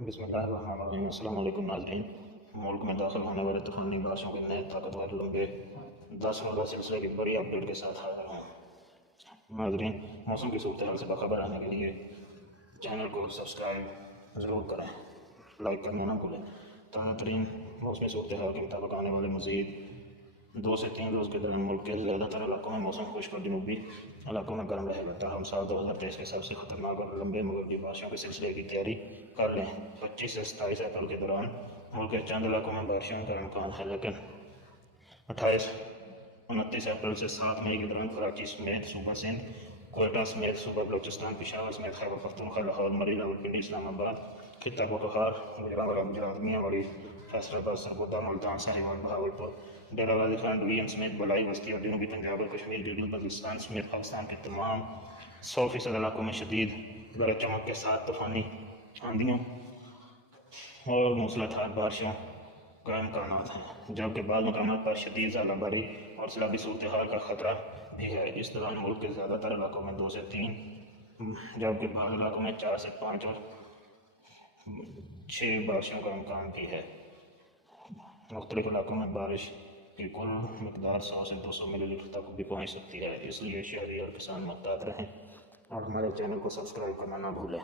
बिस्मिल्लाहिर्रहमानिर्रहीम। अस्सलाम वालेकुम नाज़रीन। मुल्क में दाखिल होने वाले तूफ़ानी बारिशों के नए ताकतवर लंबे 10 रोज़ा सिलसिले की बड़ी अपडेट के साथ हाजिर हूँ। नाज़रीन, मौसम की सूरत हाल से बाखबर रहने के लिए चैनल को सब्सक्राइब ज़रूर करें, लाइक करना ना भूलें। ताज़ा तरीन मौसमी सूरत हाल के मुताबिक आने वाले मज़ीद 2 से 3 रोज़ के दौरान मुल्क के ज़्यादातर इलाकों में मौसम खुश्क और जनूबी इलाकों में गर्म रहेगा। ताहम साल 2023 के सबसे खतरनाक और लंबे मगरबी बारिशों के सिलसिले की तैयारी कर लें। 25 से 27 अप्रैल के दौरान मुल्क के चंद इलाकों में बारिशों का इम्कान है, लेकिन 28-29 अप्रैल से 7 मई के दौरान कराची समेत सूबा सिंध, कोयटा समेत सूबा बलूचिस्तान, पेशावर समेत खैबर पख्तूनख्वा, लाहौर, मरी, रावलपिंडी, इस्लामाबाद, खित्ता पटोहार, गुजरात, मियांवाड़ी, फैसलाबाद, सरगोदा, मुल्तान, साहिवाल, बहावलपुर, डेरा गाजी खान, डीएम समेत बलाई बस्ती और जनूबी पंजाब और कश्मीर, गिलगित बल्तिस्तान समेत पाकिस्तान के तमाम 100% इलाकों में शदीद गरज चमक के साथ तूफ़ानी आंधियों और मूसलाधार बारिशों का इम्कान है, जबकि बाद मकामात पर शदीद ज़ालाबारी और सैलाबी सूरत हाल का खतरा भी है। इस दौरान मुल्क के ज़्यादातर इलाकों में 2 से 3, जबकि बाद इलाकों में 4 से 5 और 6 बारिशों का इम्कान भी है। मुख्तलिफ इलाकों में बारिश की कुल मकदार 100 से 200 मिलीलीटर तक भी पहुँच सकती है, इसलिए शहरी और किसान मुहतात रहें और हमारे चैनल को सब्सक्राइब करना ना भूलें।